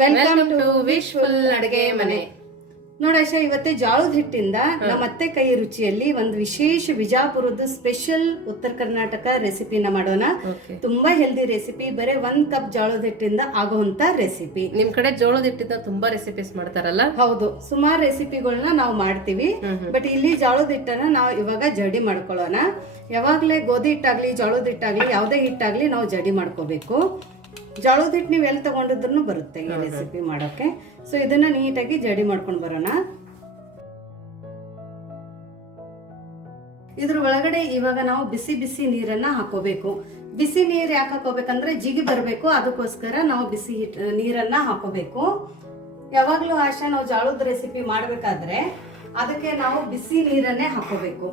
Welcome to wishful ಅಡುಗೆ ಮನೆ. ನೋಡಾಶ, ಇವತ್ತೇ ಜೋಳದ ಹಿಟ್ಟಿಂದ ನಮ್ಮ ಅತ್ತೆ ಕೈ ರುಚಿಯಲ್ಲಿ ಒಂದು ವಿಶೇಷ ವಿಜಾಪುರದ ಸ್ಪೆಷಲ್ ಉತ್ತರ ಕರ್ನಾಟಕ ರೆಸಿಪಿನ ಮಾಡೋಣ. ತುಂಬಾ ಹೆಲ್ದಿ ರೆಸಿಪಿ, ಬರೀ 1 ಕಪ್ ಜೋಳದ ಹಿಟ್ಟಿಂದ ಆಗುವಂತ ರೆಸಿಪಿ. ನಿಮ್ ಕಡೆ ಜೋಳದ ಹಿಟ್ಟಿಂದ ತುಂಬಾ ರೆಸಿಪೀಸ್ ಮಾಡ್ತಾರಲ್ಲ? ಹೌದು, ಸುಮಾರು ರೆಸಿಪಿಗಳನ್ನ ನಾವು ಮಾಡ್ತೀವಿ. ಬಟ್ ಇಲ್ಲಿ ಜೋಳದ ಹಿಟ್ಟನ್ನ ನಾವು ಇವಾಗ ಜಡಿ ಮಾಡ್ಕೊಳ್ಳೋಣ. ಯಾವಾಗ್ಲೇ ಗೋಧಿ ಹಿಟ್ಟಾಗ್ಲಿ ಜೋಳದ ಹಿಟ್ಟಾಗ್ಲಿ ಯಾವುದೇ ಹಿಟ್ಟಾಗ್ಲಿ ನಾವು ಜಡಿ ಮಾಡ್ಕೋಬೇಕು. ಜೋಳದ ಹಿಟ್ಟು ನೀವು ಎಲ್ಲಿ ತಗೊಂಡಿದ್ರು ಬರುತ್ತೆ ಈ ರೆಸಿಪಿ ಮಾಡೋಕೆ. ಸೊ ಇದನ್ನ ನೀಟಾಗಿ ಜಡಿ ಮಾಡ್ಕೊಂಡು ಬರೋಣ. ಇದ್ರ ಒಳಗಡೆ ಇವಾಗ ನಾವು ಬಿಸಿ ಬಿಸಿ ನೀರನ್ನ ಹಾಕೋಬೇಕು. ಬಿಸಿ ನೀರು ಯಾಕೆ ಹಾಕೋಬೇಕಂದ್ರೆ ಜಿಗಿ ಬರಬೇಕು, ಅದಕ್ಕೋಸ್ಕರ ನಾವು ಬಿಸಿ ನೀರನ್ನ ಹಾಕೋಬೇಕು. ಯಾವಾಗ್ಲೂ ಆಶಾ ನಾವು ಜೋಳದ ರೆಸಿಪಿ ಮಾಡ್ಬೇಕಾದ್ರೆ ಅದಕ್ಕೆ ನಾವು ಬಿಸಿ ನೀರನ್ನೇ ಹಾಕೋಬೇಕು.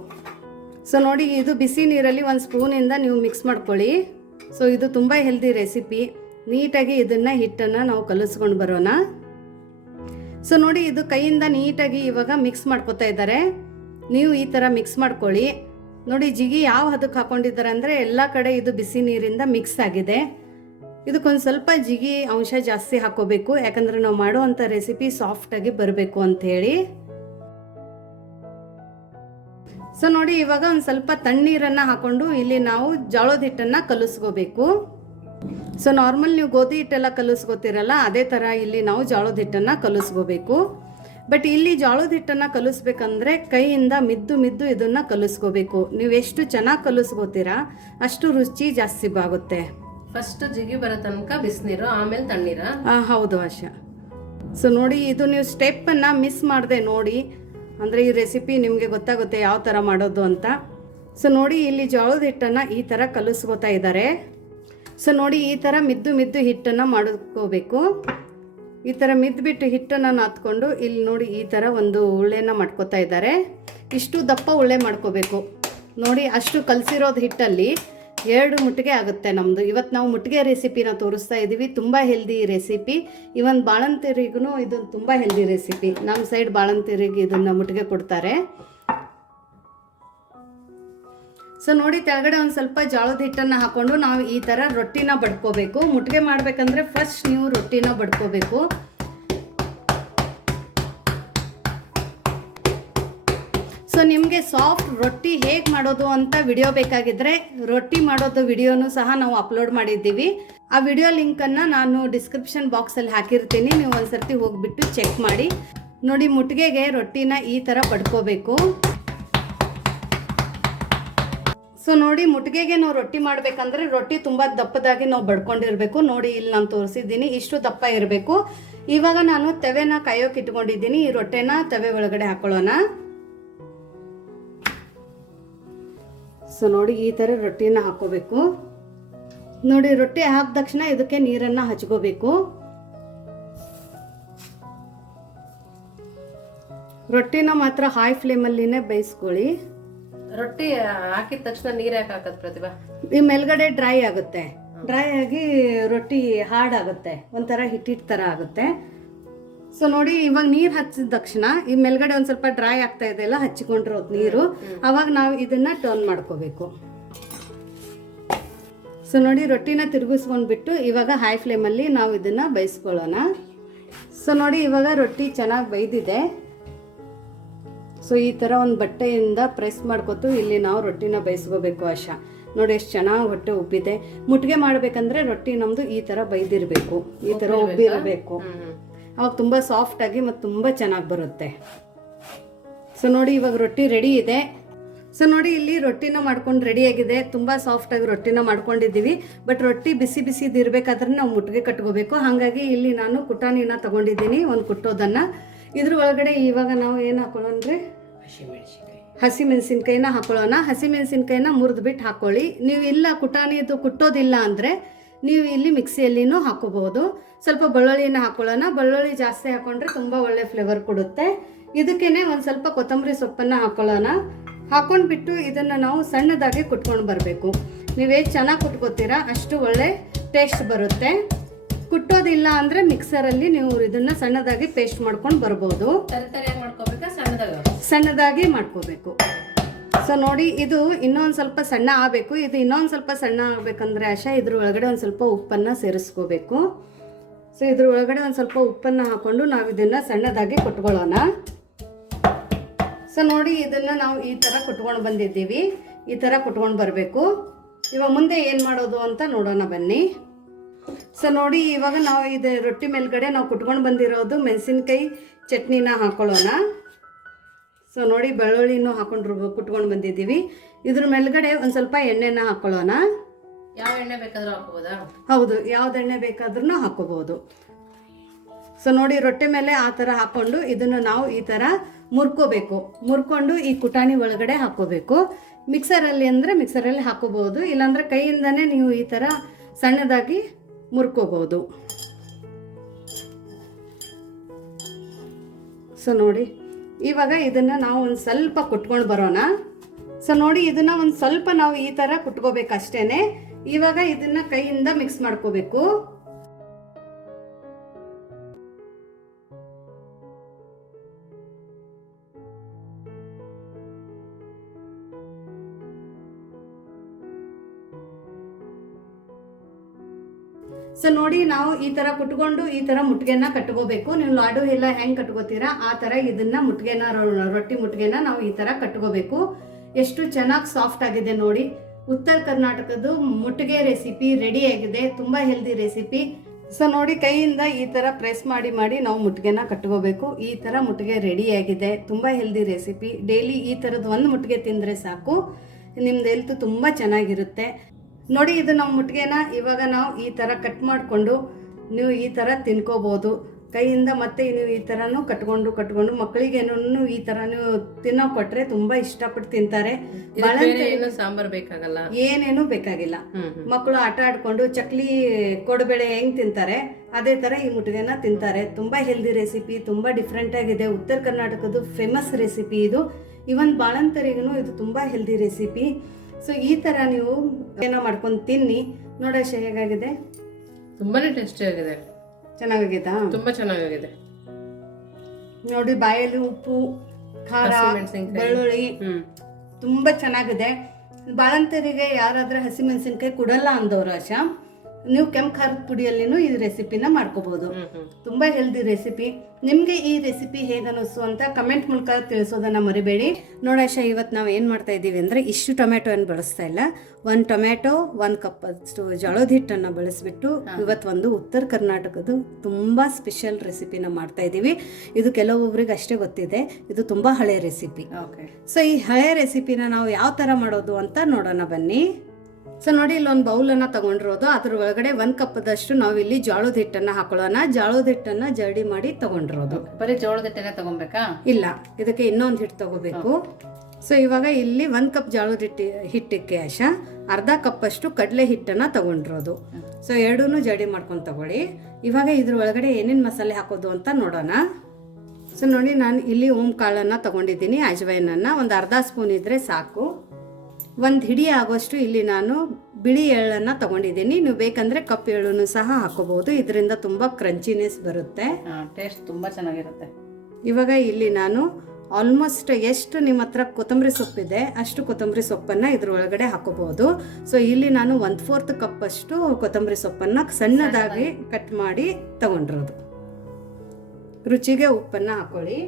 ಸೊ ನೋಡಿ, ಇದು ಬಿಸಿ ನೀರಲ್ಲಿ 1 ಸ್ಪೂನಿಂದ ನೀವು ಮಿಕ್ಸ್ ಮಾಡ್ಕೊಳ್ಳಿ. ಸೊ ಇದು ತುಂಬ ಹೆಲ್ದಿ ರೆಸಿಪಿ. ನೀಟಾಗಿ ಇದನ್ನು ಹಿಟ್ಟನ್ನು ನಾವು ಕಲಿಸ್ಕೊಂಡು ಬರೋಣ. ಸೊ ನೋಡಿ, ಇದು ಕೈಯಿಂದ ನೀಟಾಗಿ ಇವಾಗ ಮಿಕ್ಸ್ ಮಾಡ್ಕೊತಾ ಇದ್ದಾರೆ. ನೀವು ಈ ಥರ ಮಿಕ್ಸ್ ಮಾಡ್ಕೊಳ್ಳಿ. ನೋಡಿ, ಜಿಗಿ ಯಾವ ಹದಕ್ಕೆ ಹಾಕೊಂಡಿದ್ದಾರೆ ಅಂದರೆ ಎಲ್ಲ ಕಡೆ ಇದು ಬಿಸಿ ನೀರಿಂದ ಮಿಕ್ಸ್ ಆಗಿದೆ. ಇದಕ್ಕೊಂದು ಸ್ವಲ್ಪ ಜಿಗಿ ಅಂಶ ಜಾಸ್ತಿ ಹಾಕೋಬೇಕು, ಯಾಕಂದರೆ ನಾವು ಮಾಡುವಂಥ ರೆಸಿಪಿ ಸಾಫ್ಟಾಗಿ ಬರಬೇಕು ಅಂಥೇಳಿ. ಸೊ ನೋಡಿ, ಇವಾಗ ಒಂದು ಸ್ವಲ್ಪ ತಣ್ಣೀರನ್ನು ಹಾಕೊಂಡು ಇಲ್ಲಿ ನಾವು ಜೋಳದ ಹಿಟ್ಟನ್ನು ಕಲಿಸ್ಕೋಬೇಕು. ಸೊ ನಾರ್ಮಲ್ ನೀವು ಗೋಧಿ ಹಿಟ್ಟೆಲ್ಲ ಕಲಿಸ್ಕೋತೀರಲ್ಲ, ಅದೇ ಥರ ಇಲ್ಲಿ ನಾವು ಜೋಳದ ಹಿಟ್ಟನ್ನು ಕಲಿಸ್ಕೋಬೇಕು. ಬಟ್ ಇಲ್ಲಿ ಜೋಳದ ಹಿಟ್ಟನ್ನು ಕಲಿಸ್ಬೇಕಂದ್ರೆ ಕೈಯಿಂದ ಮಿದ್ದು ಇದನ್ನು ಕಲಿಸ್ಕೋಬೇಕು. ನೀವು ಎಷ್ಟು ಚೆನ್ನಾಗಿ ಕಲಿಸ್ಕೋತೀರಾ ಅಷ್ಟು ರುಚಿ ಜಾಸ್ತಿ ಬಾಗುತ್ತೆ. ಫಸ್ಟ್ ಜಿಗಿ ಬರೋ ತನಕ ಬಿಸಿನೀರು, ಆಮೇಲೆ ತಣ್ಣೀರ? ಹೌದು ಆಶಾ. ಸೊ ನೋಡಿ, ಇದು ನೀವು ಸ್ಟೆಪ್ಪನ್ನು ಮಿಸ್ ಮಾಡದೆ ನೋಡಿ, ಅಂದರೆ ಈ ರೆಸಿಪಿ ನಿಮಗೆ ಗೊತ್ತಾಗುತ್ತೆ ಯಾವ ಥರ ಮಾಡೋದು ಅಂತ. ಸೊ ನೋಡಿ, ಇಲ್ಲಿ ಜೋಳದ ಹಿಟ್ಟನ್ನು ಈ ಥರ ಕಲಿಸ್ಕೋತಾ ಇದ್ದಾರೆ. ಸೊ ನೋಡಿ, ಈ ಥರ ಮಿದ್ದು ಹಿಟ್ಟನ್ನು ಮಾಡ್ಕೋಬೇಕು. ಈ ಥರ ಮಿದ್ದುಬಿಟ್ಟು ಹಿಟ್ಟನ್ನು ನಾದ್ಕೊಂಡು ಇಲ್ಲಿ ನೋಡಿ ಈ ಥರ ಒಂದು ಉಳ್ಳೆನ ಮಾಡ್ಕೋತಾ ಇದ್ದಾರೆ. ಇಷ್ಟು ದಪ್ಪ ಉಳ್ಳೆ ಮಾಡ್ಕೋಬೇಕು. ನೋಡಿ, ಅಷ್ಟು ಕಲಸಿರೋದು ಹಿಟ್ಟಲ್ಲಿ 2 ಮುಟ್ಟಿಗೆ ಆಗುತ್ತೆ ನಮ್ಮದು. ಇವತ್ತು ನಾವು ಮುಟ್ಟಿಗೆ ರೆಸಿಪಿನ ತೋರಿಸ್ತಾ ಇದ್ದೀವಿ. ತುಂಬ ಹೆಲ್ದಿ ರೆಸಿಪಿ. ಇವನ್ ಬಾಳಂತಿರಿಗೂ ಇದು ತುಂಬ ಹೆಲ್ದಿ ರೆಸಿಪಿ. ನಮ್ಮ ಸೈಡ್ ಬಾಳಂತಿರಿಗೆ ಇದನ್ನು ಮುಟ್ಟಿಗೆ ಕೊಡ್ತಾರೆ. ಸೊ ನೋಡಿ, ಕೆಳಗಡೆ ಒಂದು ಸ್ವಲ್ಪ ಜೋಳದ ಹಿಟ್ಟನ್ನು ಹಾಕೊಂಡು ನಾವು ಈ ಥರ ರೊಟ್ಟಿನ ಬಡ್ಕೋಬೇಕು. ಮುಟ್ಟಿಗೆ ಮಾಡಬೇಕಂದ್ರೆ ಫಸ್ಟ್ ನೀವು ರೊಟ್ಟಿನ ಬಡ್ಕೋಬೇಕು. ಸೊ ನಿಮಗೆ ಸಾಫ್ಟ್ ರೊಟ್ಟಿ ಹೇಗೆ ಮಾಡೋದು ಅಂತ ವಿಡಿಯೋ ಬೇಕಾಗಿದ್ದರೆ ರೊಟ್ಟಿ ಮಾಡೋದು ವಿಡಿಯೋನು ಸಹ ನಾವು ಅಪ್ಲೋಡ್ ಮಾಡಿದ್ದೀವಿ. ಆ ವಿಡಿಯೋ ಲಿಂಕನ್ನು ನಾನು ಡಿಸ್ಕ್ರಿಪ್ಷನ್ ಬಾಕ್ಸಲ್ಲಿ ಹಾಕಿರ್ತೀನಿ, ನೀವು ಒಂದ್ಸರ್ತಿ ಹೋಗಿಬಿಟ್ಟು ಚೆಕ್ ಮಾಡಿ. ನೋಡಿ, ಮುಟ್ಟಿಗೆಗೆ ರೊಟ್ಟಿನ ಈ ಥರ ಬಡ್ಕೋಬೇಕು. ಸೊ ನೋಡಿ, ಮುಟ್ಟಿಗೆಗೆ ನಾವು ರೊಟ್ಟಿ ಮಾಡಬೇಕಂದ್ರೆ ರೊಟ್ಟಿ ತುಂಬ ದಪ್ಪದಾಗಿ ನಾವು ಬಡ್ಕೊಂಡಿರಬೇಕು. ನೋಡಿ, ಇಲ್ಲಿ ನಾನು ತೋರಿಸಿದ್ದೀನಿ, ಇಷ್ಟು ದಪ್ಪ ಇರಬೇಕು. ಇವಾಗ ನಾನು ತವೆನ ಕಾಯೋಕೆ ಇಟ್ಕೊಂಡಿದ್ದೀನಿ. ಈ ರೊಟ್ಟೆನ ತವೆ ಒಳಗಡೆ ಹಾಕೊಳ್ಳೋಣ. ಸೊ ನೋಡಿ, ಈ ಥರ ರೊಟ್ಟಿನ ಹಾಕೋಬೇಕು. ನೋಡಿ, ರೊಟ್ಟಿ ಹಾಕಿದ ತಕ್ಷಣ ಇದಕ್ಕೆ ನೀರನ್ನು ಹಚ್ಕೋಬೇಕು. ರೊಟ್ಟಿನ ಮಾತ್ರ ಹೈ ಫ್ಲೇಮಲ್ಲಿನೇ ಬೇಯಿಸ್ಕೊಳ್ಳಿ. ರೊಟ್ಟಿ ಹಾಕಿದ ತಕ್ಷಣ ನೀರು ಯಾಕೆ ಹಾಕೋದು ಪ್ರತಿಭಾ? ಈ ಮೇಲ್ಗಡೆ ಡ್ರೈ ಆಗುತ್ತೆ. ಡ್ರೈ ಆಗಿ ರೊಟ್ಟಿ ಹಾರ್ಡ್ ಆಗುತ್ತೆ, ಒಂಥರ ಹಿಟ್ಟಿಟ್ಟು ಥರ ಆಗುತ್ತೆ. ಸೊ ನೋಡಿ, ಇವಾಗ ನೀರು ಹಚ್ಚಿದ ತಕ್ಷಣ ಈ ಮೇಲ್ಗಡೆ ಒಂದು ಸ್ವಲ್ಪ ಡ್ರೈ ಆಗ್ತಾ ಇದೆ ಅಲ್ಲ, ಹಚ್ಚಿಕೊಂಡಿರೋದು ನೀರು, ಅವಾಗ ನಾವು ಇದನ್ನ ಟರ್ನ್ ಮಾಡ್ಕೋಬೇಕು. ಸೊ ನೋಡಿ, ರೊಟ್ಟಿನ ತಿರುಗಿಸ್ಕೊಂಡ್ಬಿಟ್ಟು ಇವಾಗ ಹೈ ಫ್ಲೇಮಲ್ಲಿ ನಾವು ಇದನ್ನ ಬೇಯಿಸ್ಕೊಳ್ಳೋಣ. ಸೊ ನೋಡಿ, ಇವಾಗ ರೊಟ್ಟಿ ಚೆನ್ನಾಗಿ ಬೇಯ್ದಿದೆ. ಸೊ ಈ ಥರ ಒಂದು ಬಟ್ಟೆಯಿಂದ ಪ್ರೆಸ್ ಮಾಡ್ಕೊತು ಇಲ್ಲಿ ನಾವು ರೊಟ್ಟಿನ ಬೇಯಿಸ್ಕೋಬೇಕು. ಆಶಾ ನೋಡಿ, ಎಷ್ಟು ಚೆನ್ನಾಗಿ ಹೊಟ್ಟೆ ಉಬ್ಬಿದೆ. ಮುಟ್ಟಿಗೆ ಮಾಡಬೇಕಂದ್ರೆ ರೊಟ್ಟಿ ನಮ್ಮದು ಈ ಥರ ಬೈದಿರಬೇಕು, ಈ ಥರ ಉಬ್ಬಿರಬೇಕು. ಅವಾಗ ತುಂಬ ಸಾಫ್ಟಾಗಿ ಮತ್ತು ತುಂಬ ಚೆನ್ನಾಗಿ ಬರುತ್ತೆ. ಸೊ ನೋಡಿ, ಇವಾಗ ರೊಟ್ಟಿ ರೆಡಿ ಇದೆ. ಸೊ ನೋಡಿ, ಇಲ್ಲಿ ರೊಟ್ಟಿನ ಮಾಡ್ಕೊಂಡು ರೆಡಿಯಾಗಿದೆ. ತುಂಬ ಸಾಫ್ಟಾಗಿ ರೊಟ್ಟಿನ ಮಾಡ್ಕೊಂಡಿದ್ದೀವಿ. ಬಟ್ ರೊಟ್ಟಿ ಬಿಸಿ ಇರಬೇಕಾದ್ರೆ ನಾವು ಮುಟ್ಟಿಗೆ ಕಟ್ಕೋಬೇಕು. ಹಾಗಾಗಿ ಇಲ್ಲಿ ನಾನು ಕುಟಾಣಿನ ತಗೊಂಡಿದ್ದೀನಿ, ಒಂದು ಕುಟ್ಟೋದನ್ನು. ಇದ್ರ ಒಳಗಡೆ ಇವಾಗ ನಾವು ಏನು ಹಾಕೊಳ್ಳೋಣ್ರಿ, ಹಸಿಮೆಣಸಿನ್ಕಾಯಿನ ಹಾಕೊಳ್ಳೋಣ. ಹಸಿಮೆಣಸಿನ್ಕಾಯಿನ ಮುರಿದ್ಬಿಟ್ಟು ಹಾಕೊಳ್ಳಿ. ನೀವು ಇಲ್ಲ ಕುಟಾಣಿದು ಕುಟ್ಟೋದಿಲ್ಲ ಅಂದರೆ ನೀವು ಇಲ್ಲಿ ಮಿಕ್ಸಿಯಲ್ಲಿನೂ ಹಾಕೋಬಹುದು. ಸ್ವಲ್ಪ ಬೆಳ್ಳುಳ್ಳಿನ ಹಾಕೊಳ್ಳೋಣ. ಬೆಳ್ಳುಳ್ಳಿ ಜಾಸ್ತಿ ಹಾಕೊಂಡ್ರೆ ತುಂಬ ಒಳ್ಳೆ ಫ್ಲೇವರ್ ಕೊಡುತ್ತೆ. ಇದಕ್ಕೇನೆ ಒಂದು ಸ್ವಲ್ಪ ಕೊತ್ತಂಬರಿ ಸೊಪ್ಪನ್ನು ಹಾಕೊಳ್ಳೋಣ. ಹಾಕೊಂಡ್ಬಿಟ್ಟು ಇದನ್ನು ನಾವು ಸಣ್ಣದಾಗಿ ಕುಟ್ಕೊಂಡು ಬರಬೇಕು. ನೀವೇ ಚೆನ್ನಾಗಿ ಕುಟ್ಕೋತೀರಾ ಅಷ್ಟು ಒಳ್ಳೆ ಟೇಸ್ಟ್ ಬರುತ್ತೆ. ಕುಟ್ಟೋದಿಲ್ಲ ಅಂದರೆ ಮಿಕ್ಸರಲ್ಲಿ ನೀವು ಇದನ್ನು ಸಣ್ಣದಾಗಿ ಪೇಸ್ಟ್ ಮಾಡ್ಕೊಂಡು ಬರ್ಬೋದು. ಸಣ್ಣದಾಗಿ ಮಾಡ್ಕೋಬೇಕು. ಸೊ ನೋಡಿ, ಇದು ಇನ್ನೊಂದು ಸ್ವಲ್ಪ ಸಣ್ಣ ಆಗಬೇಕು. ಇದು ಇನ್ನೊಂದು ಸ್ವಲ್ಪ ಸಣ್ಣ ಆಗಬೇಕಂದ್ರೆ ಆಶಾ ಇದ್ರ ಒಳಗಡೆ ಒಂದು ಸ್ವಲ್ಪ ಉಪ್ಪನ್ನು ಸೇರಿಸ್ಕೋಬೇಕು. ಸೊ ಇದ್ರ ಒಳಗಡೆ ಒಂದು ಸ್ವಲ್ಪ ಉಪ್ಪನ್ನು ಹಾಕ್ಕೊಂಡು ನಾವು ಇದನ್ನು ಸಣ್ಣದಾಗಿ ಕುಟ್ಕೊಳ್ಳೋಣ. ಸೊ ನೋಡಿ ಇದನ್ನು ನಾವು ಈ ಥರ ಕುಟ್ಕೊಂಡು ಬಂದಿದ್ದೀವಿ. ಈ ಥರ ಕುಟ್ಕೊಂಡು ಬರಬೇಕು. ಇವಾಗ ಮುಂದೆ ಏನು ಮಾಡೋದು ಅಂತ ನೋಡೋಣ ಬನ್ನಿ. ಸೊ ನೋಡಿ ಇವಾಗ ನಾವು ಇದು ರೊಟ್ಟಿ ಮೇಲ್ಗಡೆ ನಾವು ಕುಟ್ಕೊಂಡು ಬಂದಿರೋದು ಮೆಣಸಿನ್ಕಾಯಿ ಚಟ್ನಿನ ಹಾಕ್ಕೊಳ್ಳೋಣ. ಸೊ ನೋಡಿ ಬೆಳ್ಳುಳ್ಳಿನೂ ಹಾಕೊಂಡು ಕುಟ್ಕೊಂಡು ಬಂದಿದ್ದೀವಿ. ಇದ್ರ ಮೇಲ್ಗಡೆ ಒಂದು ಸ್ವಲ್ಪ ಎಣ್ಣೆನ ಹಾಕ್ಕೊಳ್ಳೋಣ. ಯಾವ ಎಣ್ಣೆ ಬೇಕಾದ್ರೂ ಹಾಕೋಬೋದಾ? ಹೌದು, ಯಾವ್ದು ಎಣ್ಣೆ ಬೇಕಾದ್ರೂ ಹಾಕೋಬಹುದು. ಸೊ ನೋಡಿ ರೊಟ್ಟೆ ಮೇಲೆ ಆ ಥರ ಹಾಕ್ಕೊಂಡು ಇದನ್ನು ನಾವು ಈ ಥರ ಮುರ್ಕೋಬೇಕು. ಮುರ್ಕೊಂಡು ಈ ಕುಟಾಣಿ ಒಳಗಡೆ ಹಾಕೋಬೇಕು. ಮಿಕ್ಸರಲ್ಲಿ ಅಂದರೆ ಮಿಕ್ಸರಲ್ಲಿ ಹಾಕೋಬಹುದು, ಇಲ್ಲಾಂದರೆ ಕೈಯಿಂದನೇ ನೀವು ಈ ಥರ ಸಣ್ಣದಾಗಿ ಮುರ್ಕೋಬಹುದು. ಸೊ ನೋಡಿ ಇವಾಗ ಇದನ್ನು ನಾವು ಒಂದು ಸ್ವಲ್ಪ ಕುಟ್ಕೊಂಡು ಬರೋಣ. ಸೊ ನೋಡಿ ಇದನ್ನು ಒಂದು ಸ್ವಲ್ಪ ನಾವು ಈ ಥರ ಕುಟ್ಕೋಬೇಕಷ್ಟೇ. ಇವಾಗ ಇದನ್ನು ಕೈಯಿಂದ ಮಿಕ್ಸ್ ಮಾಡ್ಕೋಬೇಕು. ಸೊ ನೋಡಿ ನಾವು ಈ ಥರ ಕುಟ್ಕೊಂಡು ಈ ಥರ ಮುಟ್ಗೆನ ಕಟ್ಕೋಬೇಕು. ನೀವು ಲಾಡು ಎಲ್ಲ ಹೆಂಗೆ ಕಟ್ಕೋತೀರಾ ಆ ಥರ ಇದನ್ನ ಮುಟ್ಗೆನ ರೊಟ್ಟಿ ಮುಟ್ಗೆನ ನಾವು ಈ ಥರ ಕಟ್ಕೋಬೇಕು. ಎಷ್ಟು ಚೆನ್ನಾಗಿ ಸಾಫ್ಟ್ ಆಗಿದೆ ನೋಡಿ. ಉತ್ತರ ಕರ್ನಾಟಕದ ಮುಟ್ಗೆ ರೆಸಿಪಿ ರೆಡಿ ಆಗಿದೆ. ತುಂಬ ಹೆಲ್ದಿ ರೆಸಿಪಿ. ಸೊ ನೋಡಿ ಕೈಯಿಂದ ಈ ಥರ ಪ್ರೆಸ್ ಮಾಡಿ ಮಾಡಿ ನಾವು ಮುಟ್ಗೆನ ಕಟ್ಕೋಬೇಕು. ಈ ಥರ ಮುಟ್ಗೆ ರೆಡಿ ಆಗಿದೆ. ತುಂಬ ಹೆಲ್ದಿ ರೆಸಿಪಿ. ಡೈಲಿ ಈ ಥರದ್ದು ಒಂದು ಮುಟ್ಗೆ ತಿಂದರೆ ಸಾಕು, ನಿಮ್ದು ಹೆಲ್ತ್ ತುಂಬ ಚೆನ್ನಾಗಿರುತ್ತೆ. ನೋಡಿ ಇದು ನಮ್ಮ ಮುಟ್ಗೆನ ಇವಾಗ ನಾವು ಈ ಥರ ಕಟ್ ಮಾಡಿಕೊಂಡು ನೀವು ಈ ಥರ ತಿನ್ಕೋಬೋದು ಕೈಯಿಂದ. ಮತ್ತೆ ನೀವು ಈ ಥರನೂ ಕಟ್ಕೊಂಡು ಮಕ್ಕಳಿಗೇನು ಈ ಥರ ನೀವು ತಿನ್ನೋ ಕೊಟ್ರೆ ತುಂಬ ಇಷ್ಟಪಟ್ಟು ತಿಂತಾರೆ. ಸಾಂಬಾರ್ ಬೇಕಾಗಲ್ಲ, ಏನೇನು ಬೇಕಾಗಿಲ್ಲ. ಮಕ್ಕಳು ಆಟ ಆಡ್ಕೊಂಡು ಚಕ್ಲಿ ಕೊಡಬೇಳೆ ಹೆಂಗ್ ತಿಂತಾರೆ ಅದೇ ಥರ ಈ ಮುಟ್ಗೆನ ತಿಂತಾರೆ. ತುಂಬ ಹೆಲ್ದಿ ರೆಸಿಪಿ, ತುಂಬ ಡಿಫ್ರೆಂಟ್ ಆಗಿದೆ. ಉತ್ತರ ಕರ್ನಾಟಕದ ಫೇಮಸ್ ರೆಸಿಪಿ ಇದು. ಇವನ್ ಬಾಳಂತರಿಗೂ ಇದು ತುಂಬ ಹೆಲ್ದಿ ರೆಸಿಪಿ. ಸೊ ಈ ಥರ ನೀವು ಏನೋ ಮಾಡ್ಕೊಂಡು ತಿನ್ನಿ. ನೋಡೋಶ ಹೇಗಾಗಿದೆ? ತುಂಬಾನೇ ಟೇಸ್ಟಿ ಆಗಿದೆ. ಚೆನ್ನಾಗಾಗಿದಾ? ತುಂಬಾ ಚೆನ್ನಾಗಿದೆ ನೋಡಿ. ಬಾಯಲ್ಲಿ ಉಪ್ಪು, ಖಾರ, ಬೆಳ್ಳುಳ್ಳಿ ತುಂಬಾ ಚೆನ್ನಾಗಿದೆ. ಬಾಳಂತರಿಗೆ ಯಾರಾದ್ರೂ ಹಸಿಮೆಣಸಿನ್ಕಾಯಿ ಕೊಡಲ್ಲ ಅಂದವ್ರು ಆಶಾ, ನೀವು ಕೆಂಪು ಖಾರದ ಪುಡಿಯಲ್ಲಿನೂ ಈ ರೆಸಿಪಿನ ಮಾಡ್ಕೋಬಹುದು. ತುಂಬಾ ಹೆಲ್ದಿ ರೆಸಿಪಿ. ನಿಮ್ಗೆ ಈ ರೆಸಿಪಿ ಹೇಗೆ ಅನಿಸ್ತು ಅಂತ ಕಮೆಂಟ್ ಮೂಲಕ ತಿಳಿಸೋದನ್ನ ಮರಿಬೇಡಿ. ನೋಡಾಶ ಇವತ್ತು ನಾವು ಏನು ಮಾಡ್ತಾ ಇದ್ದೀವಿ ಅಂದರೆ ಇಷ್ಟು ಟೊಮೆಟೊ ಏನು ಬಳಸ್ತಾ ಇಲ್ಲ. 1 ಟೊಮೆಟೊ 1 ಕಪ್ ಅಷ್ಟು ಜೋಳದ ಹಿಟ್ಟನ್ನು ಬಳಸಿಬಿಟ್ಟು ಇವತ್ತು ಒಂದು ಉತ್ತರ ಕರ್ನಾಟಕದ ತುಂಬ ಸ್ಪೆಷಲ್ ರೆಸಿಪಿನ ಮಾಡ್ತಾ ಇದ್ದೀವಿ. ಇದು ಕೆಲವೊಬ್ಬರಿಗೆ ಅಷ್ಟೇ ಗೊತ್ತಿದೆ. ಇದು ತುಂಬ ಹಳೆ ರೆಸಿಪಿ. ಸೊ ಈ ಹಳೆ ರೆಸಿಪಿನ ನಾವು ಯಾವ ಥರ ಮಾಡೋದು ಅಂತ ನೋಡೋಣ ಬನ್ನಿ. ಸೊ ನೋಡಿ ಇಲ್ಲೊಂದು ಬೌಲನ್ನು ತಗೊಂಡಿರೋದು. ಅದ್ರ ಒಳಗಡೆ 1 ಕಪ್ದಷ್ಟು ನಾವು ಇಲ್ಲಿ ಜೋಳದ ಹಿಟ್ಟನ್ನು ಹಾಕೊಳ್ಳೋಣ. ಜೋಳದ ಹಿಟ್ಟನ್ನು ಜರಡಿ ಮಾಡಿ ತಗೊಂಡಿರೋದು. ಬರೀ ಜೋಳದ ಹಿಟ್ಟನ್ನೇ ತಗೊಬೇಕಾ? ಇಲ್ಲ, ಇದಕ್ಕೆ ಇನ್ನೊಂದು ಹಿಟ್ಟು ತಗೋಬೇಕು. ಸೊ ಇವಾಗ ಇಲ್ಲಿ 1 ಕಪ್ ಜೋಳದ ಹಿಟ್ಟಕ್ಕೆ ಆಶಾ ಅರ್ಧ ಕಪ್ ಅಷ್ಟು ಕಡಲೆ ಹಿಟ್ಟನ್ನು ತಗೊಂಡಿರೋದು. ಸೊ ಎರಡೂ ಜಡಿ ಮಾಡ್ಕೊಂಡು ತಗೊಳ್ಳಿ. ಇವಾಗ ಇದ್ರ ಒಳಗಡೆ ಏನೇನು ಮಸಾಲೆ ಹಾಕೋದು ಅಂತ ನೋಡೋಣ. ಸೊ ನೋಡಿ ನಾನು ಇಲ್ಲಿ ಓಂ ಕಾಳನ್ನು ತಗೊಂಡಿದ್ದೀನಿ. ಅಜ್ವೈನನ್ನು ಒಂದು ಅರ್ಧ ಸ್ಪೂನ್ ಇದ್ರೆ ಸಾಕು. 1 ಹಿಡಿ ಆಗೋಷ್ಟು ಇಲ್ಲಿ ನಾನು ಬಿಳಿ ಎಳ್ಳನ್ನು ತಗೊಂಡಿದ್ದೀನಿ. ನೀವು ಬೇಕಂದ್ರೆ ಕಪ್ ಎಳ್ಳನ್ನು ಸಹ ಹಾಕೋಬಹುದು. ಇದರಿಂದ ತುಂಬ ಕ್ರಂಚಿನೆಸ್ ಬರುತ್ತೆ, ಟೇಸ್ಟ್ ತುಂಬ ಚೆನ್ನಾಗಿರುತ್ತೆ. ಇವಾಗ ಇಲ್ಲಿ ನಾನು ಆಲ್ಮೋಸ್ಟ್ ಎಷ್ಟು ನಿಮ್ಮ ಹತ್ರ ಕೊತ್ತಂಬರಿ ಸೊಪ್ಪಿದೆ ಅಷ್ಟು ಕೊತ್ತಂಬರಿ ಸೊಪ್ಪನ್ನು ಇದ್ರ ಒಳಗಡೆ ಹಾಕೋಬಹುದು. ಸೊ ಇಲ್ಲಿ ನಾನು 1/4 ಕಪ್ ಅಷ್ಟು ಕೊತ್ತಂಬರಿ ಸೊಪ್ಪನ್ನು ಸಣ್ಣದಾಗಿ ಕಟ್ ಮಾಡಿ ತಗೊಂಡಿರೋದು. ರುಚಿಗೆ ಉಪ್ಪನ್ನು ಹಾಕೊಳ್ಳಿ.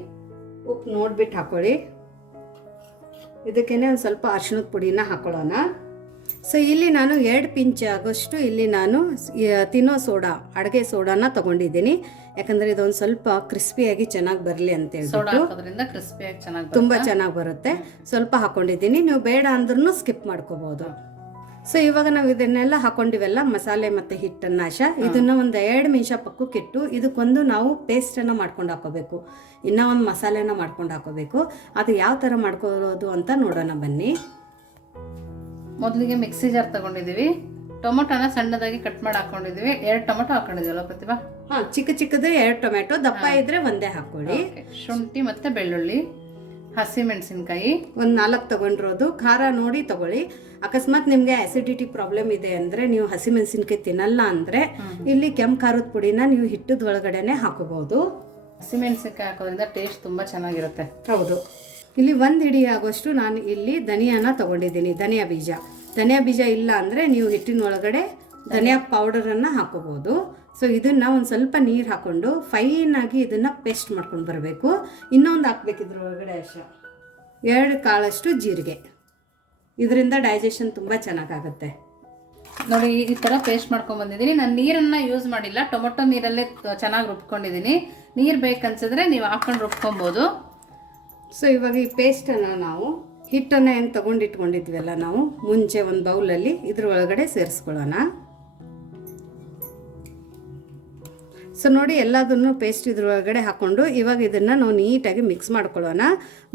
ಉಪ್ಪು ನೋಡ್ಬಿಟ್ಟು ಹಾಕೊಳ್ಳಿ. ಇದಕ್ಕೇನೆ ಒಂದು ಸ್ವಲ್ಪ ಅರಿಶಿಣದ ಪುಡಿನ ಹಾಕೊಳ್ಳೋಣ. ಸೊ ಇಲ್ಲಿ ನಾನು 2 ಪಿಂಚ್ ಆಗೋಷ್ಟು ಇಲ್ಲಿ ನಾನು ತಿನ್ನೋ ಸೋಡಾ, ಅಡುಗೆ ಸೋಡಾನ ತಗೊಂಡಿದ್ದೀನಿ. ಯಾಕಂದರೆ ಇದೊಂದು ಸ್ವಲ್ಪ ಕ್ರಿಸ್ಪಿಯಾಗಿ ಚೆನ್ನಾಗಿ ಬರಲಿ ಅಂತ ಹೇಳ್ಬಿಟ್ಟು ತುಂಬ ಚೆನ್ನಾಗಿ ಬರುತ್ತೆ. ಸ್ವಲ್ಪ ಹಾಕೊಂಡಿದ್ದೀನಿ. ನೀವು ಬೇಡ ಅಂದ್ರೂ ಸ್ಕಿಪ್ ಮಾಡ್ಕೋಬಹುದು. ಸೊ ಇವಾಗ ನಾವು ಇದನ್ನೆಲ್ಲ ಹಾಕೊಂಡಿವೆಲ್ಲ ಮಸಾಲೆ ಮತ್ತು ಹಿಟ್ಟನ್ನು ಆಶಾ ಇದನ್ನು ಒಂದು 2 ನಿಮಿಷ ಪಕ್ಕಕ್ಕಿಟ್ಟು ಇದಕ್ಕೊಂದು ನಾವು ಪೇಸ್ಟನ್ನು ಮಾಡ್ಕೊಂಡು ಹಾಕೋಬೇಕು. ಇನ್ನೂ ಒಂದು ಮಸಾಲೆನ ಮಾಡ್ಕೊಂಡು ಹಾಕೋಬೇಕು. ಅದು ಯಾವ ಥರ ಮಾಡ್ಕೊಳ್ಳೋದು ಅಂತ ನೋಡೋಣ ಬನ್ನಿ. ಮೊದಲಿಗೆ ಮಿಕ್ಸಿ ಜಾರ್ ತಗೊಂಡಿದ್ದೀವಿ. ಟೊಮೊಟೊನ ಸಣ್ಣದಾಗಿ ಕಟ್ ಮಾಡಿ ಹಾಕೊಂಡಿದ್ದೀವಿ. 2 ಟೊಮೊಟೊ ಹಾಕೊಂಡಿದ್ದೀವಲ್ಲ ಪ್ರತಿಭಾ? ಹಾಂ, ಚಿಕ್ಕದು 2 ಟೊಮೆಟೊ. ದಪ್ಪ ಇದ್ರೆ ಒಂದೇ ಹಾಕೊಳ್ಳಿ. ಶುಂಠಿ ಮತ್ತು ಬೆಳ್ಳುಳ್ಳಿ, ಹಸಿಮೆಣಸಿನ್ಕಾಯಿ ಒಂದು 4 ತಗೊಂಡಿರೋದು. ಖಾರ ನೋಡಿ ತಗೊಳ್ಳಿ. ಅಕಸ್ಮಾತ್ ನಿಮಗೆ ಆಸಿಡಿಟಿ ಪ್ರಾಬ್ಲಮ್ ಇದೆ ಅಂದರೆ, ನೀವು ಹಸಿಮೆಣಸಿನ್ಕಾಯಿ ತಿನ್ನಲ್ಲ ಅಂದರೆ ಇಲ್ಲಿ ಕೆಂಪು ಖಾರದ ಪುಡಿನ ನೀವು ಹಿಟ್ಟದ ಒಳಗಡೆನೆ ಹಾಕೋಬಹುದು. ಹಸಿಮೆಣಸಿನ್ಕಾಯಿ ಹಾಕೋದ್ರಿಂದ ಟೇಸ್ಟ್ ತುಂಬ ಚೆನ್ನಾಗಿರುತ್ತೆ. ಹೌದು. ಇಲ್ಲಿ 1 ಹಿಡಿ ಆಗೋಷ್ಟು ನಾನು ಇಲ್ಲಿ ಧನಿಯಾನ ತಗೊಂಡಿದ್ದೀನಿ. ಧನಿಯಾ ಬೀಜ ಇಲ್ಲ ಅಂದರೆ ನೀವು ಹಿಟ್ಟಿನ ಒಳಗಡೆ ಧನಿಯಾ ಪೌಡರನ್ನು ಹಾಕೋಬಹುದು. ಸೊ ಇದನ್ನು ಒಂದು ಸ್ವಲ್ಪ ನೀರು ಹಾಕ್ಕೊಂಡು ಫೈನಾಗಿ ಇದನ್ನು ಪೇಸ್ಟ್ ಮಾಡ್ಕೊಂಡು ಬರಬೇಕು. ಇನ್ನೊಂದು ಹಾಕ್ಬೇಕು ಇದ್ರ ಒಳಗಡೆ ಆಶಾ, 2 ಕಾಳಷ್ಟು ಜೀರಿಗೆ. ಇದರಿಂದ ಡೈಜೆಷನ್ ತುಂಬ ಚೆನ್ನಾಗಾಗುತ್ತೆ. ನೋಡಿ ಈ ಥರ ಪೇಸ್ಟ್ ಮಾಡ್ಕೊಂಡು ಬಂದಿದ್ದೀನಿ. ನಾನು ನೀರನ್ನು ಯೂಸ್ ಮಾಡಿಲ್ಲ, ಟೊಮೊಟೊ ನೀರಲ್ಲೇ ಚೆನ್ನಾಗಿ ರುಬ್ಕೊಂಡಿದ್ದೀನಿ. ನೀರು ಬೇಕನ್ಸಿದ್ರೆ ನೀವು ಹಾಕೊಂಡು ರುಬ್ಕೊಬೋದು. ಸೊ ಇವಾಗ ಈ ಪೇಸ್ಟನ್ನು ನಾವು ಹಿಟ್ಟನ್ನು ಏನು ತೊಗೊಂಡಿಟ್ಕೊಂಡಿದ್ವಲ್ಲ ನಾವು ಮುಂಚೆ ಒಂದು ಬೌಲಲ್ಲಿ ಇದ್ರ ಒಳಗಡೆ ಸೇರಿಸ್ಕೊಳ್ಳೋಣ. ಸೊ ನೋಡಿ ಎಲ್ಲದನ್ನು ಪೇಸ್ಟ್ ಇದ್ರೊಳಗಡೆ ಹಾಕ್ಕೊಂಡು ಇವಾಗ ಇದನ್ನು ನಾವು ನೀಟಾಗಿ ಮಿಕ್ಸ್ ಮಾಡ್ಕೊಳ್ಳೋಣ.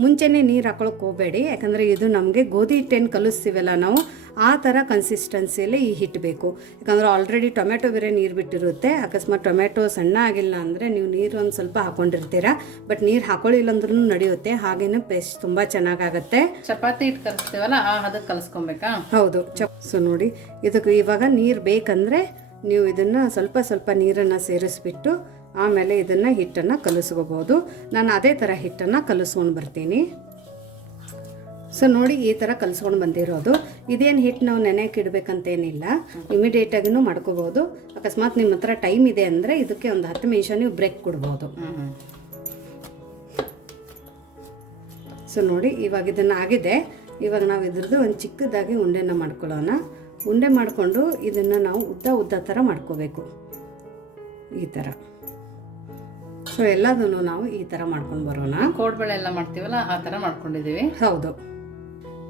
ಮುಂಚೆನೇ ನೀರು ಹಾಕೊಳ್ಳೋಕೆ ಹೋಗಬೇಡಿ, ಯಾಕಂದರೆ ಇದು ನಮಗೆ ಗೋಧಿ ಹಿಟ್ಟೇನು ಕಲಿಸ್ತೀವಲ್ಲ ನಾವು ಆ ಥರ ಕನ್ಸಿಸ್ಟೆನ್ಸಿಯಲ್ಲಿ ಈ ಹಿಟ್ಟು ಬೇಕು. ಯಾಕಂದರೆ ಆಲ್ರೆಡಿ ಟೊಮೆಟೊ ಬೇರೆ ನೀರು ಬಿಟ್ಟಿರುತ್ತೆ. ಅಕಸ್ಮಾತ್ ಟೊಮೆಟೊ ಸಣ್ಣ ಆಗಿಲ್ಲ ಅಂದರೆ ನೀವು ನೀರು ಒಂದು ಸ್ವಲ್ಪ ಹಾಕ್ಕೊಂಡಿರ್ತೀರ, ಬಟ್ ನೀರು ಹಾಕೊಳ್ಳಿಲ್ಲ ಅಂದ್ರೂ ನಡೆಯುತ್ತೆ. ಹಾಗೇನು ಪೇಸ್ಟ್ ತುಂಬ ಚೆನ್ನಾಗಾಗುತ್ತೆ. ಚಪಾತಿ ಹಿಟ್ಟು ಕಲಿಸ್ತೀವಲ್ಲ ಅದಕ್ಕೆ ಕಲಿಸ್ಕೊಬೇಕಾ? ಹೌದು. ಸೊ ನೋಡಿ ಇದಕ್ಕೆ ಇವಾಗ ನೀರು ಬೇಕಂದರೆ ನೀವು ಇದನ್ನು ಸ್ವಲ್ಪ ಸ್ವಲ್ಪ ನೀರನ್ನು ಸೇರಿಸ್ಬಿಟ್ಟು ಆಮೇಲೆ ಇದನ್ನು ಹಿಟ್ಟನ್ನು ಕಲಿಸ್ಕೋಬೋದು. ನಾನು ಅದೇ ಥರ ಹಿಟ್ಟನ್ನು ಕಲಿಸ್ಕೊಂಡು ಬರ್ತೀನಿ. ಸೊ ನೋಡಿ ಈ ಥರ ಕಲಿಸ್ಕೊಂಡು ಬಂದಿರೋದು. ಇದೇನು ಹಿಟ್ಟು ನಾವು ನೆನೆಯಕ್ಕೆ ಇಡಬೇಕಂತೇನಿಲ್ಲ, ಇಮಿಡಿಯೇಟಾಗಿನೂ ಮಾಡ್ಕೋಬೋದು. ಅಕಸ್ಮಾತ್ ನಿಮ್ಮ ಹತ್ರ ಟೈಮ್ ಇದೆ ಅಂದರೆ ಇದಕ್ಕೆ ಒಂದು 10 ನಿಮಿಷ ನೀವು ಬ್ರೇಕ್ ಕೊಡ್ಬೋದು. ಸೊ ನೋಡಿ ಇವಾಗ ಇದನ್ನು ಆಗಿದೆ. ಇವಾಗ ನಾವು ಇದ್ರದ್ದು ಒಂದು ಚಿಕ್ಕದಾಗಿ ಉಂಡೆನ ಮಾಡ್ಕೊಳ್ಳೋಣ. ಉಂಡೆ ಮಾಡಿಕೊಂಡು ಇದನ್ನು ನಾವು ಉದ್ದ ಥರ ಮಾಡ್ಕೋಬೇಕು, ಈ ಥರ. ಸೊ ಎಲ್ಲದನ್ನು ನಾವು ಈ ಥರ ಮಾಡ್ಕೊಂಡು ಬರೋಣ. ಕೋಡ್ಬಳೆ ಎಲ್ಲ ಮಾಡ್ತೀವಲ್ಲ ಆ ಥರ ಮಾಡ್ಕೊಂಡಿದ್ದೀವಿ. ಹೌದು.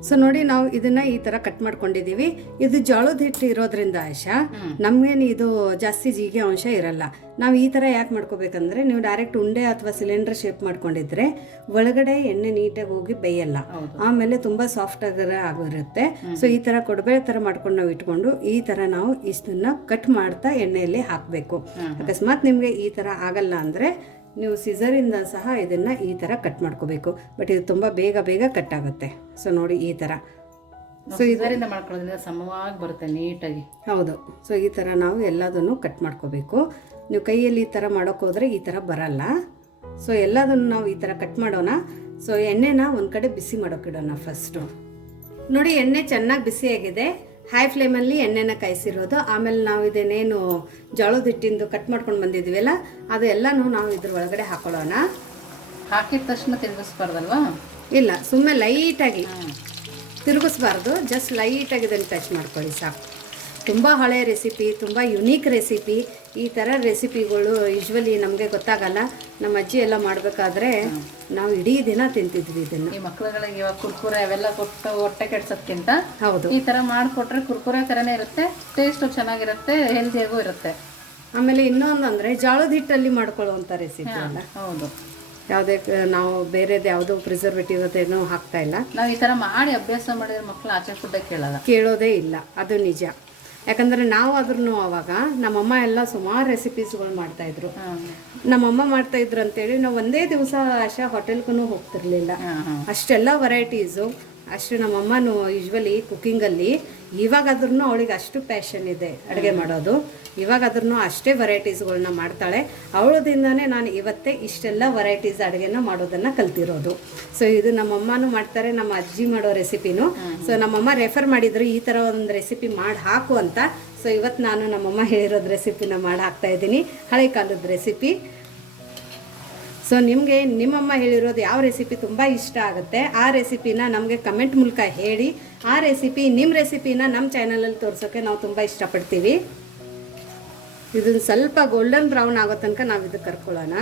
ಸೊ ನೋಡಿ ನಾವು ಇದನ್ನ ಈ ಥರ ಕಟ್ ಮಾಡ್ಕೊಂಡಿದ್ದೀವಿ. ಇದು ಜೋಳದ ಹಿಟ್ಟು ಇರೋದ್ರಿಂದ ಆಶಾ ನಮಗೇನು ಇದು ಜಾಸ್ತಿ ಜೀಗೆ ಅಂಶ ಇರಲ್ಲ. ನಾವು ಈ ಥರ ಯಾಕೆ ಮಾಡ್ಕೋಬೇಕಂದ್ರೆ ನೀವು ಡೈರೆಕ್ಟ್ ಉಂಡೆ ಅಥವಾ ಸಿಲಿಂಡರ್ ಶೇಪ್ ಮಾಡ್ಕೊಂಡಿದ್ರೆ ಒಳಗಡೆ ಎಣ್ಣೆ ನೀಟಾಗಿ ಹೋಗಿ ಬೇಯಲ್ಲ, ಆಮೇಲೆ ತುಂಬ ಸಾಫ್ಟ್ ಆಗಿರುತ್ತೆ. ಸೊ ಈ ಥರ ಕೊಡಬೇಳೆ ಥರ ಮಾಡ್ಕೊಂಡು ನಾವು ಇಟ್ಕೊಂಡು ಈ ಥರ ನಾವು ಇಷ್ಟನ್ನ ಕಟ್ ಮಾಡ್ತಾ ಎಣ್ಣೆಯಲ್ಲಿ ಹಾಕಬೇಕು. ಅಕಸ್ಮಾತ್ ನಿಮಗೆ ಈ ಥರ ಆಗಲ್ಲ ಅಂದರೆ ನೀವು ಸಿಸರಿಂದ ಸಹ ಇದನ್ನು ಈ ಥರ ಕಟ್ ಮಾಡ್ಕೋಬೇಕು. ಬಟ್ ಇದು ತುಂಬ ಬೇಗ ಕಟ್ ಆಗುತ್ತೆ. ಸೊ ನೋಡಿ ಈ ಥರ. ಸೊ ಇದರಿಂದ ಮಾಡ್ಕೊಳ್ಳೋದ್ರಿಂದ ಸಮವಾಗಿ ಬರುತ್ತೆ ನೀಟಾಗಿ. ಹೌದು. ಸೊ ಈ ಥರ ನಾವು ಎಲ್ಲದನ್ನು ಕಟ್ ಮಾಡ್ಕೋಬೇಕು. ನೀವು ಕೈಯಲ್ಲಿ ಈ ಥರ ಮಾಡೋಕೆ ಹೋದರೆ ಈ ಥರ ಬರಲ್ಲ. ಸೊ ಎಲ್ಲದನ್ನು ನಾವು ಈ ಥರ ಕಟ್ ಮಾಡೋಣ. ಸೊ ಎಣ್ಣೆನ ಒಂದು ಕಡೆ ಬಿಸಿ ಮಾಡೋಕ್ಕಿಡೋಣ ಫಸ್ಟು. ನೋಡಿ ಎಣ್ಣೆ ಚೆನ್ನಾಗಿ ಬಿಸಿಯಾಗಿದೆ. ಹೈ ಫ್ಲೇಮಲ್ಲಿ ಎಣ್ಣೆನ ಕಾಯಿಸಿರೋದು. ಆಮೇಲೆ ನಾವು ಇದೇನೇನು ಜೋಳದ ಹಿಟ್ಟಿಂದು ಕಟ್ ಮಾಡ್ಕೊಂಡು ಬಂದಿದ್ದೀವಲ್ಲ ಅದು ಎಲ್ಲನೂ ನಾವು ಇದ್ರ ಒಳಗಡೆ ಹಾಕೊಳ್ಳೋಣ. ಹಾಕಿದ ತಕ್ಷಣ ತಿರುಗಿಸ್ಬಾರ್ದಲ್ವಾ? ಇಲ್ಲ, ಸುಮ್ಮನೆ ಲೈಟಾಗಿ ತಿರುಗಿಸ್ಬಾರ್ದು, ಜಸ್ಟ್ ಲೈಟಾಗಿ ಇದನ್ನು ಟಚ್ ಮಾಡ್ಕೊಳ್ಳಿ ಸಾಕು. ತುಂಬ ಹಳೆಯ ರೆಸಿಪಿ, ತುಂಬ ಯುನೀಕ್ ರೆಸಿಪಿ. ಈ ಥರ ರೆಸಿಪಿಗಳು ಯೂಶ್ವಲಿ ನಮಗೆ ಗೊತ್ತಾಗಲ್ಲ. ನಮ್ಮ ಅಜ್ಜಿ ಎಲ್ಲ ಮಾಡಬೇಕಾದ್ರೆ ನಾವು ಇಡೀ ದಿನ ತಿಂತಿದ್ವಿ ಇದನ್ನು. ಈ ಮಕ್ಕಳುಗಳಿಗೆ ಇವಾಗ ಕುರ್ಕುರೆ ಅವೆಲ್ಲ ಕೊಟ್ಟು ಹೊಟ್ಟೆ ಕೆಡ್ಸೋದ್ಕಿಂತ ಹೌದು ಈ ಥರ ಮಾಡಿಕೊಟ್ರೆ ಕುರ್ಕುರೆ ಥರನೇ ಇರುತ್ತೆ, ಟೇಸ್ಟು ಚೆನ್ನಾಗಿರುತ್ತೆ, ಹೆಲ್ದಿಯಾಗೂ ಇರುತ್ತೆ. ಆಮೇಲೆ ಇನ್ನೊಂದು ಅಂದರೆ ಜೋಳದ ಹಿಟ್ಟಲ್ಲಿ ಮಾಡ್ಕೊಳ್ಳುವಂಥ ರೆಸಿಪಿ ಅಲ್ಲ. ಹೌದು. ಯಾವುದೇ ನಾವು ಬೇರೆದು ಯಾವುದೋ ಪ್ರಿಸರ್ವೇಟಿವ್ ಅದೇನೋ ಹಾಕ್ತಾ ಇಲ್ಲ. ನಾವು ಈ ಥರ ಮಾಡಿ ಅಭ್ಯಾಸ ಮಾಡಿದ್ರೆ ಮಕ್ಕಳು ಆಚೆ ಫುಡ್ಡೇ ಕೇಳೋದೇ ಇಲ್ಲ, ಅದು ನಿಜ. ಯಾಕಂದರೆ ನಾವು ಆದ್ರೂ ಅವಾಗ ನಮ್ಮಮ್ಮ ಎಲ್ಲ ಸುಮಾರು ರೆಸಿಪೀಸ್ಗಳು ಮಾಡ್ತಾಯಿದ್ರು. ನಮ್ಮಮ್ಮ ಮಾಡ್ತಾಯಿದ್ರು ಅಂತೇಳಿ ನಾವು ಒಂದೇ ದಿವಸ ಆಶಾ ಹೋಟೆಲ್ಗೂ ಹೋಗ್ತಿರ್ಲಿಲ್ಲ. ಅಷ್ಟೆಲ್ಲ ವೆರೈಟೀಸು. ಅಷ್ಟು ನಮ್ಮಮ್ಮನೂ ಯೂಶ್ವಲಿ ಕುಕ್ಕಿಂಗಲ್ಲಿ ಇವಾಗಾದ್ರೂ ಅವಳಿಗೆ ಅಷ್ಟು ಪ್ಯಾಷನ್ ಇದೆ ಅಡುಗೆ ಮಾಡೋದು. ಇವಾಗಾದ್ರೂ ಅಷ್ಟೇ ವೆರೈಟೀಸ್ಗಳನ್ನ ಮಾಡ್ತಾಳೆ. ಅವಳದಿಂದನೇ ನಾನು ಇವತ್ತೇ ಇಷ್ಟೆಲ್ಲ ವೆರೈಟೀಸ್ ಅಡುಗೆನ ಮಾಡೋದನ್ನು ಕಲ್ತಿರೋದು. ಸೊ ಇದು ನಮ್ಮಮ್ಮನೂ ಮಾಡ್ತಾರೆ, ನಮ್ಮ ಅಜ್ಜಿ ಮಾಡೋ ರೆಸಿಪಿನೂ. ಸೊ ನಮ್ಮಮ್ಮ ರೆಫರ್ ಮಾಡಿದ್ರು ಈ ಥರ ಒಂದು ರೆಸಿಪಿ ಮಾಡಿ ಹಾಕು ಅಂತ. ಸೊ ಇವತ್ತು ನಾನು ನಮ್ಮಮ್ಮ ಹೇಳಿರೋದು ರೆಸಿಪಿನ ಮಾಡಿ ಹಾಕ್ತಾಯಿದ್ದೀನಿ, ಹಳೆ ಕಾಲದ ರೆಸಿಪಿ. ಸೊ ನಿಮಗೆ ನಿಮ್ಮಮ್ಮ ಹೇಳಿರೋದು ಯಾವ ರೆಸಿಪಿ ತುಂಬ ಇಷ್ಟ ಆಗುತ್ತೆ ಆ ರೆಸಿಪಿನ ನಮಗೆ ಕಮೆಂಟ್ ಮೂಲಕ ಹೇಳಿ. ಆ ರೆಸಿಪಿ ನಿಮ್ಮ ರೆಸಿಪಿನ ನಮ್ಮ ಚಾನಲಲ್ಲಿ ತೋರಿಸೋಕ್ಕೆ ನಾವು ತುಂಬ ಇಷ್ಟಪಡ್ತೀವಿ. ಇದನ್ನು ಸ್ವಲ್ಪ ಗೋಲ್ಡನ್ ಬ್ರೌನ್ ಆಗೋ ತನಕ ನಾವು ಇದು ಕರ್ಕೊಳ್ಳೋಣ.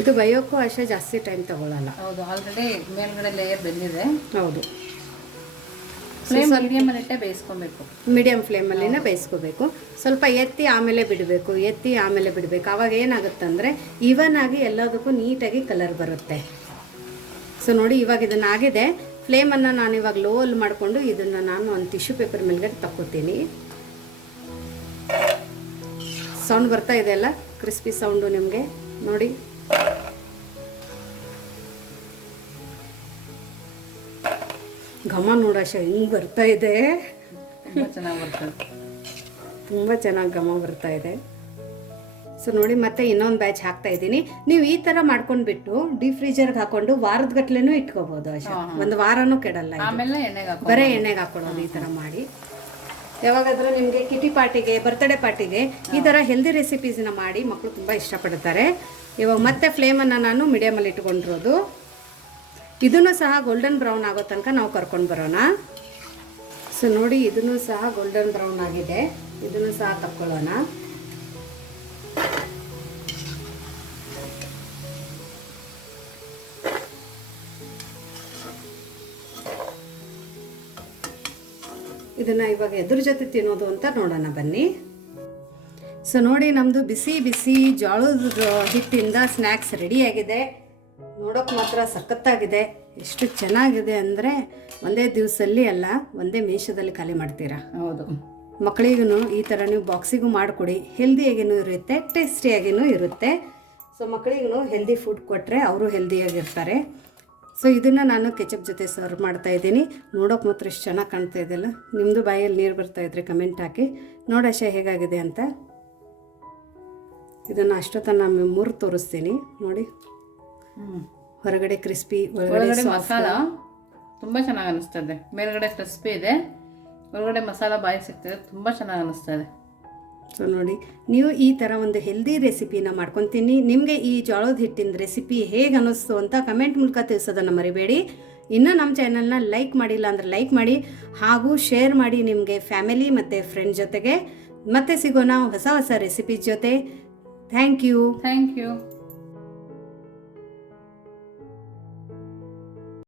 ಇದು ಬೇಯೋಕ್ಕೂ ಅಷ್ಟೇ ಜಾಸ್ತಿ ಟೈಮ್ ತೊಗೊಳ್ಳಲ್ಲ. ಹೌದು, ಆಲ್ರೆಡಿ ಮೇಲ್ಗಡೆ ಲೇಯರ್ ಬೆಂದಿದೆ. ಹೌದು. ಫ್ಲೇಮ್ ಮೀಡಿಯಮಲ್ಲಿ ಇಟ್ಟೆ ಬೇಯಿಸ್ಕೊಬೇಕು. ಮೀಡಿಯಮ್ ಫ್ಲೇಮಲ್ಲಿನೇ ಬೇಯಿಸ್ಕೋಬೇಕು. ಸ್ವಲ್ಪ ಎತ್ತಿ ಆಮೇಲೆ ಬಿಡಬೇಕು, ಎತ್ತಿ ಆಮೇಲೆ ಬಿಡಬೇಕು. ಆವಾಗ ಏನಾಗುತ್ತಂದರೆ ಈವನ್ ಆಗಿ ಎಲ್ಲದಕ್ಕೂ ನೀಟಾಗಿ ಕಲರ್ ಬರುತ್ತೆ. ಸೊ ನೋಡಿ ಇವಾಗ ಇದನ್ನು ಆಗಿದೆ. ಫ್ಲೇಮನ್ನು ನಾನು ಇವಾಗ ಲೋಲ್ಲಿ ಮಾಡಿಕೊಂಡು ಇದನ್ನು ನಾನು ಒಂದು ಟಿಶ್ಯೂ ಪೇಪರ್ ಮೇಲ್ಗಡೆ ತಕ್ಕೋತೀನಿ. ಸೌಂಡ್ ಬರ್ತಾ ಇದೆ ಅಲ್ಲ, ಕ್ರಿಸ್ಪಿ ಸೌಂಡು ನಿಮಗೆ ನೋಡಿ. ಘಮ ನೋಡಾಶ ಹೆಂಗೆ ಬರ್ತಾ ಇದೆ, ತುಂಬ ಚೆನ್ನಾಗಿ ಬರ್ತದೆ, ತುಂಬ ಚೆನ್ನಾಗಿ ಘಮ ಬರ್ತಾ ಇದೆ. ಸೊ ನೋಡಿ ಮತ್ತೆ ಇನ್ನೊಂದು ಬ್ಯಾಚ್ ಹಾಕ್ತಾ ಇದ್ದೀನಿ. ನೀವು ಈ ಥರ ಮಾಡ್ಕೊಂಡ್ಬಿಟ್ಟು ಡೀಪ್ ಫ್ರೀಜರ್ಗೆ ಹಾಕೊಂಡು ವಾರದ ಗಟ್ಲೆನೂ ಇಟ್ಕೋಬೋದು. ಅಷ್ಟೇ, ಒಂದು ವಾರನೂ ಕೆಡಲ್ಲ. ಆಮೇಲೆ ಎಣ್ಣೆಗೆ ಬರೀ ಎಣ್ಣೆಗೆ ಹಾಕೊಳ್ಳೋದು ಈ ಥರ ಮಾಡಿ. ಯಾವಾಗಾದ್ರೂ ನಿಮಗೆ ಕಿಟಿ ಪಾರ್ಟಿಗೆ ಬರ್ತ್ಡೇ ಪಾರ್ಟಿಗೆ ಈ ಥರ ಹೆಲ್ದಿ ರೆಸಿಪೀಸ್ನ ಮಾಡಿ ಮಕ್ಕಳು ತುಂಬ ಇಷ್ಟಪಡ್ತಾರೆ. ಇವಾಗ ಮತ್ತೆ ಫ್ಲೇಮನ್ನು ನಾನು ಮೀಡಿಯಮಲ್ಲಿ ಇಟ್ಕೊಂಡಿರೋದು. ಇದನ್ನು ಸಹ ಗೋಲ್ಡನ್ ಬ್ರೌನ್ ಆಗೋ ತನಕ ನಾವು ಕರ್ಕೊಂಡು ಬರೋಣ. ಸೊ ನೋಡಿ, ಇದನ್ನು ಸಹ ಗೋಲ್ಡನ್ ಬ್ರೌನ್ ಆಗಿದೆ. ಇದನ್ನು ಸಹ ತಕ್ಕೊಳ್ಳೋಣ. ಇದನ್ನು ಇವಾಗ ಎದ್ರ ಜೊತೆ ತಿನ್ನೋದು ಅಂತ ನೋಡೋಣ ಬನ್ನಿ. ಸೊ ನೋಡಿ, ನಮ್ಮದು ಬಿಸಿ ಬಿಸಿ ಜೋಳದ ಹಿಟ್ಟಿಂದ ಸ್ನ್ಯಾಕ್ಸ್ ರೆಡಿಯಾಗಿದೆ. ನೋಡೋಕೆ ಮಾತ್ರ ಸಖತ್ತಾಗಿದೆ. ಎಷ್ಟು ಚೆನ್ನಾಗಿದೆ ಅಂದರೆ ಒಂದೇ ದಿವಸದಲ್ಲಿ ಅಲ್ಲ, ಒಂದೇ ನಿಮಿಷದಲ್ಲಿ ಖಾಲಿ ಮಾಡ್ತೀರಾ. ಹೌದು, ಮಕ್ಕಳಿಗೂ ಈ ಥರ ನೀವು ಬಾಕ್ಸಿಗೂ ಮಾಡಿಕೊಡಿ. ಹೆಲ್ದಿಯಾಗಿನೂ ಇರುತ್ತೆ, ಟೇಸ್ಟಿಯಾಗಿನೂ ಇರುತ್ತೆ. ಸೊ ಮಕ್ಕಳಿಗೂ ಹೆಲ್ದಿ ಫುಡ್ ಕೊಟ್ಟರೆ ಅವರು ಹೆಲ್ದಿಯಾಗಿರ್ತಾರೆ. ಸೊ ಇದನ್ನು ನಾನು ಕೆಚಪ್ ಜೊತೆ ಸರ್ವ್ ಮಾಡ್ತಾ ಇದ್ದೀನಿ. ನೋಡೋಕೆ ಮಾತ್ರ ಎಷ್ಟು ಚೆನ್ನಾಗಿ ಕಾಣ್ತಾ ಇದೆಯಲ್ಲ. ನಿಮ್ಮದು ಬಾಯಲ್ಲಿ ನೀರು ಬರ್ತಾ ಇದ್ರೆ ಕಮೆಂಟ್ ಹಾಕಿ ನೋಡೋಶ ಹೇಗಾಗಿದೆ ಅಂತ. ಇದನ್ನು ಅಷ್ಟೊತ್ತನ್ನು ಮುರು ತೋರಿಸ್ತೀನಿ ನೋಡಿ. ಹೊರಗಡೆ ಕ್ರಿಸ್ಪಿ, ಒಳಗಡೆ ಮಸಾಲ ತುಂಬ ಚೆನ್ನಾಗಿ ಅನಿಸ್ತದೆ. ಮೇಲ್ಗಡೆ ಕ್ರಿಸ್ಪಿ ಇದೆ, ಒಳಗಡೆ ಮಸಾಲ ಬಾಯಿ ಸಿಗ್ತದೆ, ತುಂಬ ಚೆನ್ನಾಗಿ ಅನಿಸ್ತದೆ. ಸೊ ನೋಡಿ, ನೀವು ಈ ಥರ ಒಂದು ಹೆಲ್ದಿ ರೆಸಿಪಿನ ಮಾಡ್ಕೊತೀನಿ. ನಿಮಗೆ ಈ ಜೋಳದ ಹಿಟ್ಟಿನ ರೆಸಿಪಿ ಹೇಗೆ ಅನ್ನಿಸ್ತು ಅಂತ ಕಮೆಂಟ್ ಮೂಲಕ ತಿಳಿಸೋದನ್ನು ಮರಿಬೇಡಿ. ಇನ್ನೂ ನಮ್ಮ ಚಾನಲ್ನ ಲೈಕ್ ಮಾಡಿಲ್ಲ ಅಂದರೆ ಲೈಕ್ ಮಾಡಿ, ಹಾಗೂ ಶೇರ್ ಮಾಡಿ ನಿಮಗೆ ಫ್ಯಾಮಿಲಿ ಮತ್ತು ಫ್ರೆಂಡ್ ಜೊತೆಗೆ. ಮತ್ತೆ ಸಿಗೋಣ ಹೊಸ ಹೊಸ ರೆಸಿಪೀಸ್ ಜೊತೆ. Thank you.